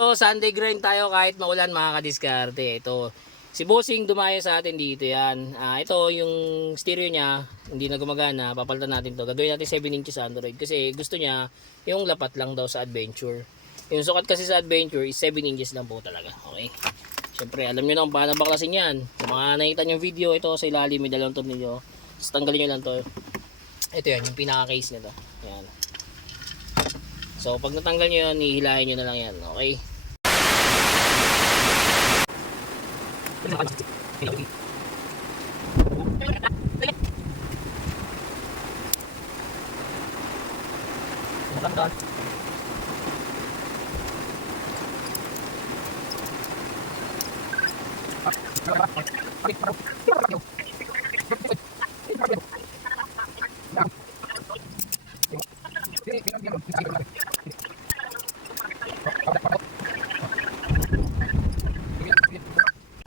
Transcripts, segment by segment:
So, Sunday grind tayo kahit maulan mga kadiskarte. Ito, si Bossing dumayo sa atin dito yan. Ito yung stereo niya, hindi na gumagana. Papalitan natin to. Gagawin natin 7 inches Android kasi gusto niya yung lapat lang daw sa Adventure. Yung sukat kasi sa Adventure is 7 inches lang po talaga. Okay. Siyempre, alam niyo na kung paano baklasin yan. Sa mga nakita nyo video, ito sa ilalim may dalawang tornilyo. Tapos tanggalin nyo lang to. Ito yan, yung pinaka-case nito. Yan. So, pag natanggal nyo yan, ihilahin nyo na lang yan. Okay.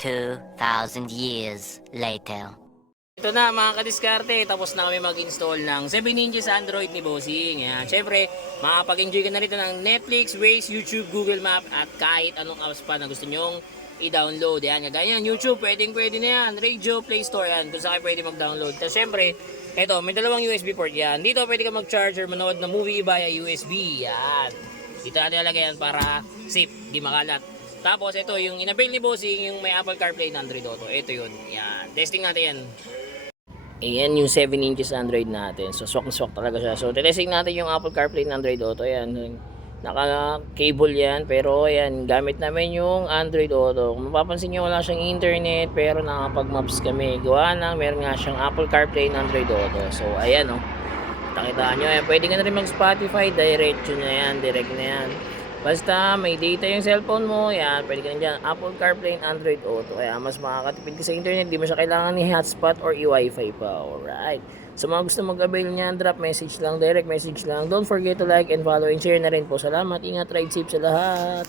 $2,000 years later. Ito na mga kadiskarte, tapos na kami mag-install ng 7 inches Android ni Bossing. Ayan. Siyempre, makapag-enjoy ka na rito ng Netflix, Waze, YouTube, Google Map at kahit anong apps pa na gusto nyong i-download. Ayan, kagaya yan, YouTube, pwede na yan. Radio, Play Store yan, kung saan kayo pwede mag-download. Tapos siyempre, ito, may dalawang USB port yan. Dito pwede ka mag-charger, manood ng movie via USB. Yan. Dito natin lalagay yan para safe, di makalat. Tapos ito, yung inabil ni Bossing, yung may Apple CarPlay and Android Auto. Ito yun. Yan. Testing natin yan. Ayan yung 7 inches Android natin. So, swak na swak talaga siya. So, testing natin yung Apple CarPlay and Android Auto. Ayan. Naka-cable yan. Pero, ayan. Gamit namin yung Android Auto. Kung mapapansin nyo, wala siyang internet. Pero, nakapag-maps kami. Gawa na. Meron nga siyang Apple CarPlay and Android Auto. So, ayan, oh. Takitaan nyo. Ayan. Pwede ka na rin mag-Spotify. Direct na yan. Direct na yan. Basta may data yung cellphone mo, yan, pwede ka na dyan, Apple CarPlay and Android Auto. Kaya mas makakatipid ka sa internet, di mo siya kailangan ni hotspot or i-Wi-Fi pa. Alright. Sa mga gusto mag-avail niyan, drop message lang, direct message lang. Don't forget to like and follow and share na rin po. Salamat, ingat, ride safe sa lahat.